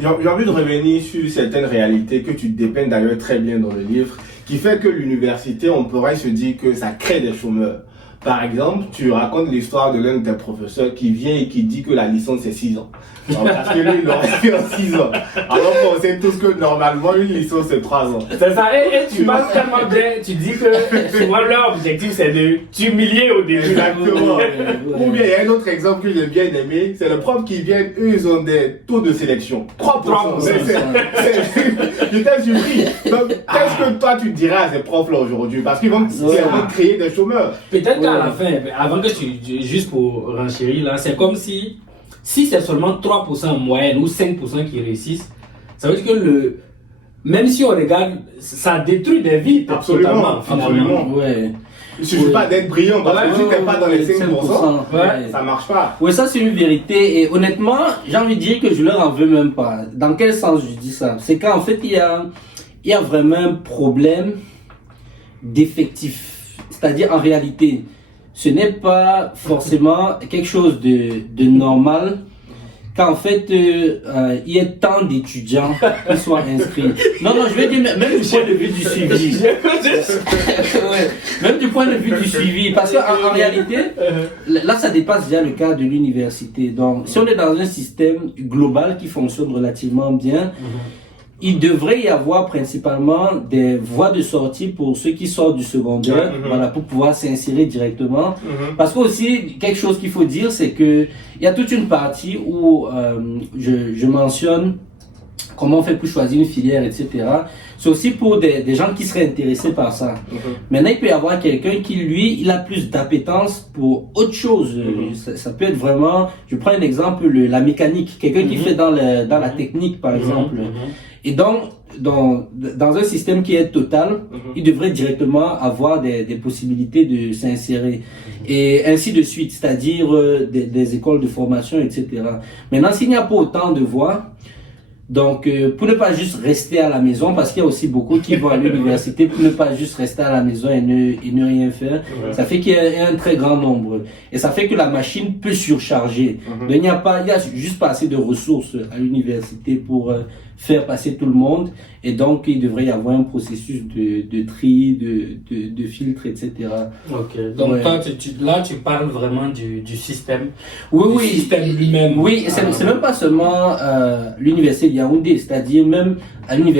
J'ai envie de revenir sur certaines réalités que tu dépeins d'ailleurs très bien dans le livre, qui fait que l'université, on pourrait se dire que ça crée des chômeurs. Par exemple, tu racontes l'histoire de l'un de tes professeurs qui vient et qui dit que la licence c'est 6 ans. Alors, parce que lui, il l'aurait fait en 6 ans. Alors qu'on sait tous que normalement, une licence c'est 3 ans. C'est ça, et tu parles tellement bien, tu dis que souvent leur objectif c'est de t'humilier au début. Exactement. Ou bien il y a un autre exemple que j'ai bien aimé, c'est le prof qui vient, eux ils ont des taux de sélection. 3%. J'étais surpris. Donc qu'est-ce que toi tu dirais à ces profs-là aujourd'hui? Parce qu'ils vont créer des chômeurs. Peut-être qu'à la fin, avant que juste pour renchérir là, c'est comme si c'est seulement 3% en moyenne ou 5% qui réussissent, ça veut dire que même si on regarde, ça détruit des vies. Absolument, absolument. Ouais. Il suffit pas d'être brillant, parce que si t'es pas dans les 5%, ça marche pas. Oui, ça c'est une vérité. Et honnêtement, j'ai envie de dire que je leur en veux même pas. Dans quel sens je dis ça? C'est qu'en fait, il y a vraiment un problème d'effectif. C'est-à-dire, en réalité, ce n'est pas forcément quelque chose de normal qu'en fait, il y ait tant d'étudiants qui soient inscrits. Non, je veux dire, même du point de vue du suivi. Ouais, même du point de vue du suivi. Parce qu'en réalité, là, ça dépasse déjà le cas de l'université. Donc, si on est dans un système global qui fonctionne relativement bien, il devrait y avoir principalement des voies de sortie pour ceux qui sortent du secondaire, voilà, pour pouvoir s'insérer directement. Parce que aussi, quelque chose qu'il faut dire, c'est que il y a toute une partie où je mentionne comment on fait pour choisir une filière, etc. C'est aussi pour des gens qui seraient intéressés par ça. Maintenant, il peut y avoir quelqu'un qui, lui, il a plus d'appétence pour autre chose. Ça peut être vraiment, je prends un exemple, la mécanique. Quelqu'un qui fait dans la technique, par exemple. Et donc, dans un système qui est total, il devrait directement avoir des possibilités de s'insérer. Et ainsi de suite, c'est-à-dire des écoles de formation, etc. Maintenant, s'il n'y a pas autant de voies, donc, pour ne pas juste rester à la maison, parce qu'il y a aussi beaucoup qui vont à l'université pour ne pas juste rester à la maison et ne rien faire, ça fait qu'il y a un très grand nombre. Et ça fait que la machine peut surcharger. Donc, il y a juste pas assez de ressources à l'université pour faire passer tout le monde. Et donc, il devrait y avoir un processus de tri, de filtre, etc. Ok. Donc, toi, là, tu parles vraiment du système. Oui. Système lui-même. Oui, c'est même pas seulement l'université de Yaoundé, c'est-à-dire même à l'université